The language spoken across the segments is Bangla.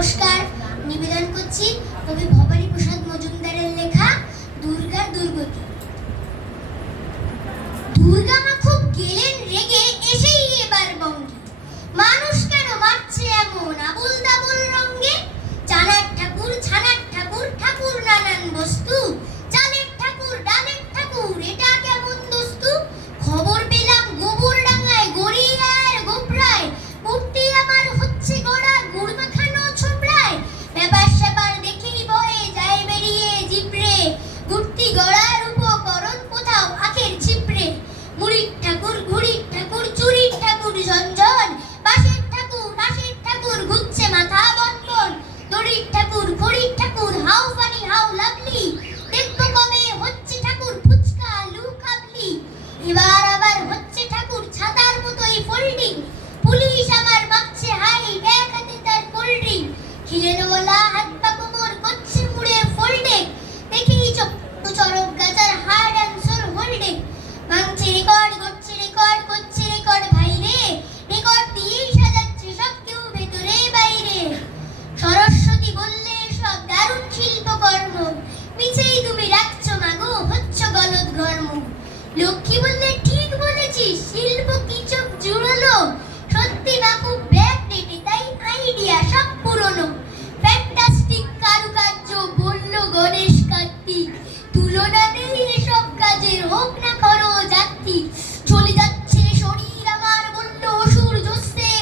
নমস্কার, নিবেদন করছি কবি ভবানী প্রসাদ মজুমদারের লেখা দুর্গার দুর্গতি। দুর্গা মা খুব গেলেন রেগে, এসেই এবার বঙ্গে। মানুষ কেন মারছে এমন আবুল তাবুল রঙ্গে? চানার ঠাকুর, ছানার ঠাকুর, ঠাকুর নানান বস্তু, চালের ঠাকুর, ডালের ঠাকুর, এটা কেমন দস্তু? খবর পেলাম গোবর ডাঙায়, গড়িয়ার গোবরায়, মূর্তি আমার হচ্ছে গড়া, গুড় মাখানো ছোবড়ায়। ব্যাপার স্যাপার দেখেই বয়ে যায় বেরিয়ে জিপড়ে, মূর্তি গড়ার উপকরণ কোথাও আখের ছিপড়ে। মুড়ির ঠাকুর, ঘুড়ির ঠাকুর, চুরির ঠাকুর ঝনঝন, বাঁশের ঠাকুর, রাশের ঠাকুর, ঘুরছে মাথা বনবন। দড়ির ঠাকুর, ঘড়ির ঠাকুর, হাউ ফানি হাউ লাভলি, দেখবো কবে হচ্ছে ঠাকুর ফুচকা আলু কাবলি। এবার আবার হচ্ছে ঠাকুর ছাতার মতোই ফোল্ডিং, পুলিশ আমার মাপছে হাই, এক হাতে তার কোল্ড ড্রিঙ্ক। খিলেনওয়ালা হাত পা কোমর করছে মুড়ে ফোল্ডে, দেখেই চরক গাজার হার্ড অ্যান্ড সোল হোল্ডে। ভাঙছে রেকর্ড, করছে রেকর্ড, করছে রেকর্ড ভাই রে, রেকর্ড দিয়েই সাজাচ্ছে সব কেউ ভেতরে বাইরে। সরস্বতী বললে সব দারুণ শিল্পকর্ম, মিছেই তুমি রাখছো মাগো, হচ্ছ গলদ ঘর্ম। লক্ষ্মী বললে ঠিক বলেছিস, শিল্প কি চোখ জুড়লো, সত্যি না খুব ব্যাকডেটে, তাই আইডিয়া সব পুরনো। ফ্যান্টাস্টিক কারুকার্য বলল গণেশ কার্তিক, তুলনা নেই এসব কাজের, হোক না খরচ আত্মিক। চলে যাচ্ছে শরীর আমার বলল অসুর জোসে,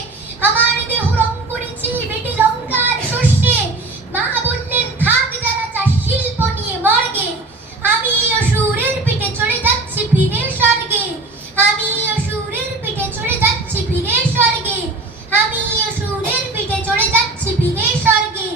আমার দেহ রং করেছি বেটে লঙ্কার শস্যে। মা বললেন থাক যারা চাষ শিল্প নিয়ে মর্গে, আমি অসুরের পিঠে চড়ে যাচ্ছি ফিরে স্বর্গে। আমি অসুরের পিঠে চড়ে যাচ্ছি ফিরে স্বর্গে, আমি অসুরের পিঠে চড়ে যাচ্ছি ফিরে স্বর্গে।